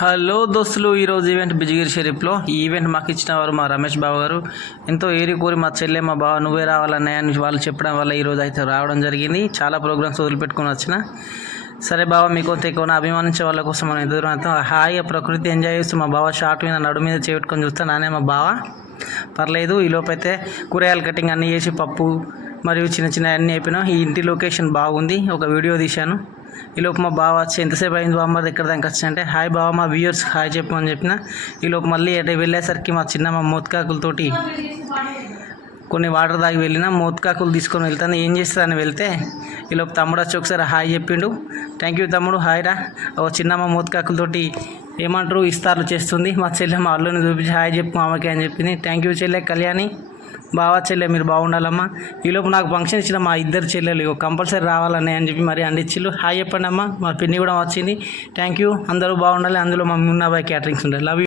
Hello దోస్తులు, ఈరోజు event Bijigiri షరీఫ్లో. ఈ ఈవెంట్ మాకు ఇచ్చిన వారు మా రమేష్ బాబు గారు. ఎంతో ఏరి కోరి మా చెల్లె మా బావ నువ్వే రావాలన్నాయి అని వాళ్ళు చెప్పడం వల్ల ఈరోజు అయితే రావడం జరిగింది. చాలా ప్రోగ్రామ్స్ వదిలిపెట్టుకుని వచ్చిన. సరే బావ, మీకు ఎక్కువ అభిమానించే వాళ్ళ కోసం మనం ఎదురు హాయిగా ప్రకృతి ఎంజాయ్ చేస్తూ మా బావ షార్ట్ మీద నడు మీద చేపెట్టుకొని చూస్తా. నానే మా బావ పర్లేదు. ఈ లోపైతే కూరగాయల కటింగ్ అన్నీ చేసి పప్పు మరియు చిన్న చిన్న అన్నీ అయిపోయినా. ఈ ఇంటి లొకేషన్ బాగుంది, ఒక వీడియో తీశాను. ఈలోపు మా బావ వచ్చి ఎంతసేపు అయింది బామ్మ దగ్గర దానికి వచ్చిందంటే హాయ్ బావ మా వ్యూయర్స్ హాయ్ చెప్పమని చెప్పిన. ఈలోపు మళ్ళీ అటు వెళ్ళేసరికి మా చిన్న మా మోత్కాకులతోటి కొన్ని వాటర్ తాగి వెళ్ళిన. మోత్కాకులు తీసుకొని వెళ్తాను, ఏం చేస్తానని వెళ్తే ఈలోపు తమ్ముడు వచ్చి ఒకసారి హాయ్ చెప్పిండు. థ్యాంక్ యూ తమ్ముడు, హాయ్ రా. ఒక చిన్న మా మోత్కాకులతోటి ఏమంటారు ఇస్తార్లు చేస్తుంది. మా చెల్లె మా అల్లుని చూపించి హాయ్ చెప్పు మామకి అని చెప్పింది. థ్యాంక్ యూ చెల్లె కళ్యాణి, బావా చెల్లె మీరు బాగుండాలమ్మా. ఈలోపు నాకు ఫంక్షన్ ఇచ్చిన మా ఇద్దరు చెల్లెలు కంపల్సరీ రావాలని అని చెప్పి మరి అందించిల్లు. హాయ్ చెప్పండి అమ్మ. మా పిన్ని కూడా వచ్చింది. థ్యాంక్ యూ, అందరూ బాగుండాలి. అందులో మా మున్నాబాయ్ క్యాటరింగ్స్ ఉండాలి. Love you.